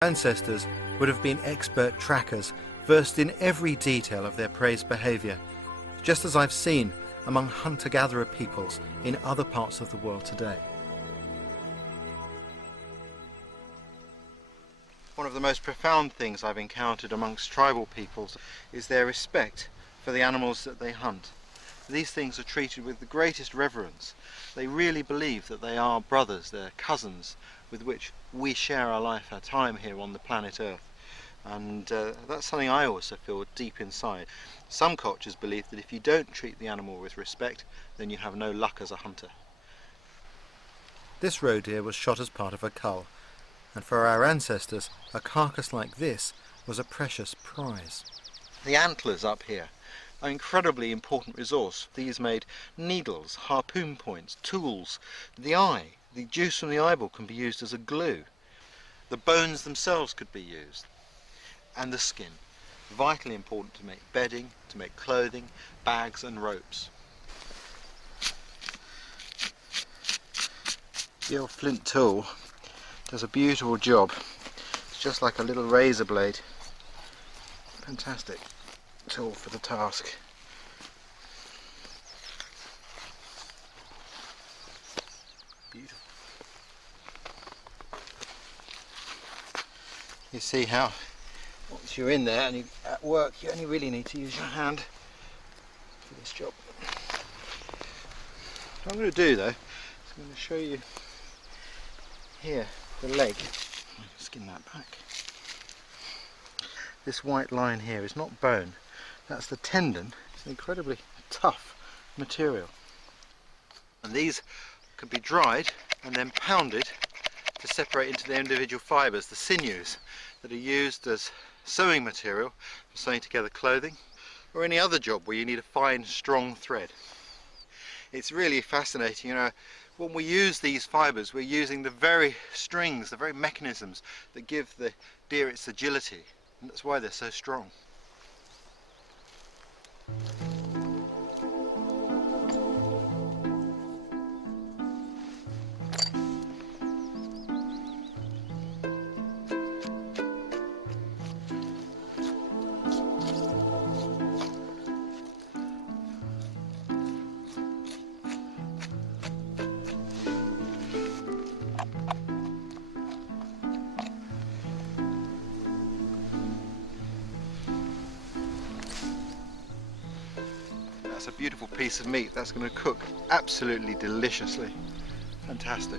Ancestors would have been expert trackers, versed in every detail of their prey's behaviour, just as I've seen among hunter-gatherer peoples in other parts of the world today. One of the most profound things I've encountered amongst tribal peoples is their respect for the animals that they hunt. These things are treated with the greatest reverence. They really believe that they are brothers, they're cousins with which we share our life, our time here on the planet Earth. And that's something I also feel deep inside. Some cultures believe that if you don't treat the animal with respect, then you have no luck as a hunter. This roe deer was shot as part of a cull, and for our ancestors, a carcass like this was a precious prize. The antlers up here are an incredibly important resource. These made needles, harpoon points, tools. The eye, the juice from the eyeball can be used as a glue. The bones themselves could be used. And the skin, vitally important to make bedding, to make clothing, bags and ropes. The old flint tool does a beautiful job. It's just like a little razor blade. Fantastic tool for the task. Beautiful. You see how once you're in there and you're at work, you only really need to use your hand for this job. What I'm going to do though is I'm going to show you here the leg. Skin that back. This white line here is not bone, that's the tendon. It's an incredibly tough material. And these can be dried and then pounded to separate into their individual fibres, the sinews that are used as sewing material for sewing together clothing or any other job where you need a fine, strong thread. It's really fascinating. You know, when we use these fibres, we're using the very strings, the very mechanisms that give the deer its agility, and that's why they're so strong. That's a beautiful piece of meat. That's going to cook absolutely deliciously. Fantastic.